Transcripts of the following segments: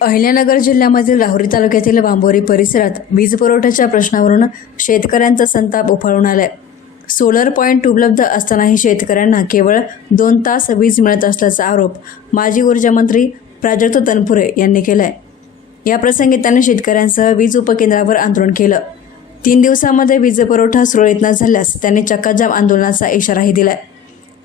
अहिल्यानगर जिल्ह्यामधील राहुरी तालुक्यातील बांबोरी परिसरात वीज पुरवठ्याच्या प्रश्नावरून शेतकऱ्यांचा संताप उफाळून आलाय. सोलर पॉईंट उपलब्ध असतानाही शेतकऱ्यांना केवळ दोन तास वीज मिळत असल्याचा आरोप माजी ऊर्जा मंत्री प्राजक्त तनपुरे यांनी केलाय. याप्रसंगी त्यांनी शेतकऱ्यांसह वीज उपकेंद्रावर आंदोलन केलं. तीन दिवसामध्ये वीज पुरवठा सुरळीत न झाल्यास त्यांनी चक्काजाम आंदोलनाचा इशाराही दिलाय.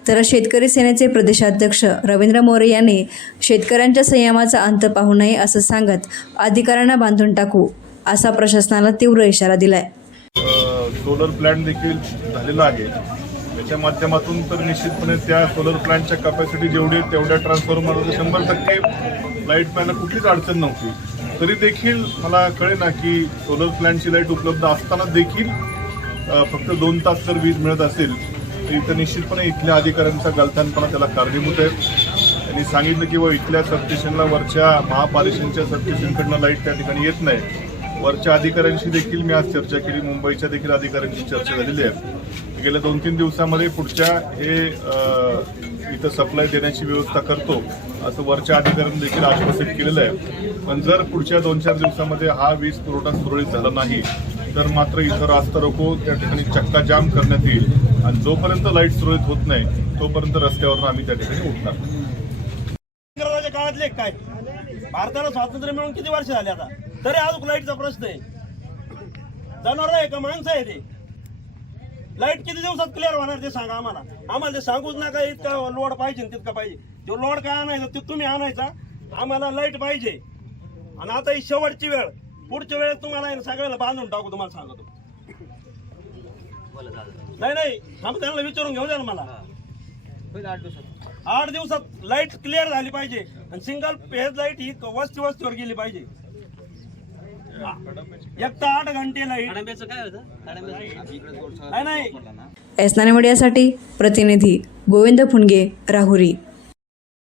तर शेतकरी सेनेचे प्रदेशाध्यक्ष रवींद्र मोरे यांनी शेतकऱ्यांच्या संयमाचा अंत पाहू नये असं सांगत अधिकाऱ्यांना बांधून टाकू असा प्रशासनाला तीव्र इशारा दिलाय. सोलर प्लॅन्ट देखील झालेला आहे. त्याच्या माध्यमातून तर निश्चितपणे त्या सोलर प्लॅन्टच्या कपॅसिटी जेवढी तेवढ्या ट्रान्सफॉर्मरमध्ये शंभर टक्के लाइट प्लॅनला कुठलीच अडचण नव्हती. तरी देखील मला कळेना की सोलर प्लॅन्टची लाइट उपलब्ध असताना देखील फक्त दोन तास जर वीज मिळत असेल इथं निश्चितपणे इथल्या अधिकाऱ्यांचा गलथानपणा त्याला कारणीभूत आहे. त्यांनी सांगितलं की व इथल्या सबस्टेशनला वरच्या महापालिकेच्या सबस्टेशनकडनं लाइट त्या ठिकाणी येत नाही. वरच्या अधिकाऱ्यांशी देखील मी आज चर्चा केली. मुंबईच्या देखील अधिकाऱ्यांशी चर्चा झालेली आहे. गेल्या दोन तीन दिवसामध्ये पुढच्या हे इथं सप्लाय देण्याची व्यवस्था करतो असं वरच्या अधिकाऱ्यांनी देखील आश्वासित केलेलं आहे. पण जर पुढच्या दोन चार दिवसामध्ये हा वीज पुरवठा सुरळीत झाला नाही तर मात्र इथं रास्ता रोको त्या ठिकाणी चक्का जाम करण्यात येईल. आणि जोपर्यंत लाइट सुरळीत होत नाही तोपर्यंत रस्त्यावरून आम्ही त्या ठिकाणी उठणार इंग्रजाच्या काळातले काय? भारताला स्वातंत्र्य मिळून किती वर्ष झाले आता? तरी अजून लाईटचा प्रश्न आहे. जनावर आहे का? माणसं आहे ते. लाइट किती दिवसात क्लिअर होणार ते सांगा आम्हाला. आम्हाला ते सांगूच नका इतका लोड पाहिजे तितका पाहिजे. जो लोड काय आणायचा? ते तुम्ही आणायचा. आम्हाला लाइट पाहिजे. आणि आता ही शेवटची वेळ. पुढच्या वेळेस तुम्हाला आहे ना सगळ्याला बांधून टाकू तुम्हाला सांगतो. नाही नाही आम्ही त्यांना विचारून घेऊ द्या ना मला. आठ दिवसात लाइट क्लिअर झाली पाहिजे आणि सिंगल फेज लाइट ही वस्ती वस्तीवर गेली पाहिजे. एक तर आठ घंटे लाइट नाही नाही. एस नाणे मीडियासाठी प्रतिनिधी गोविंद फुंडगे राहुरी.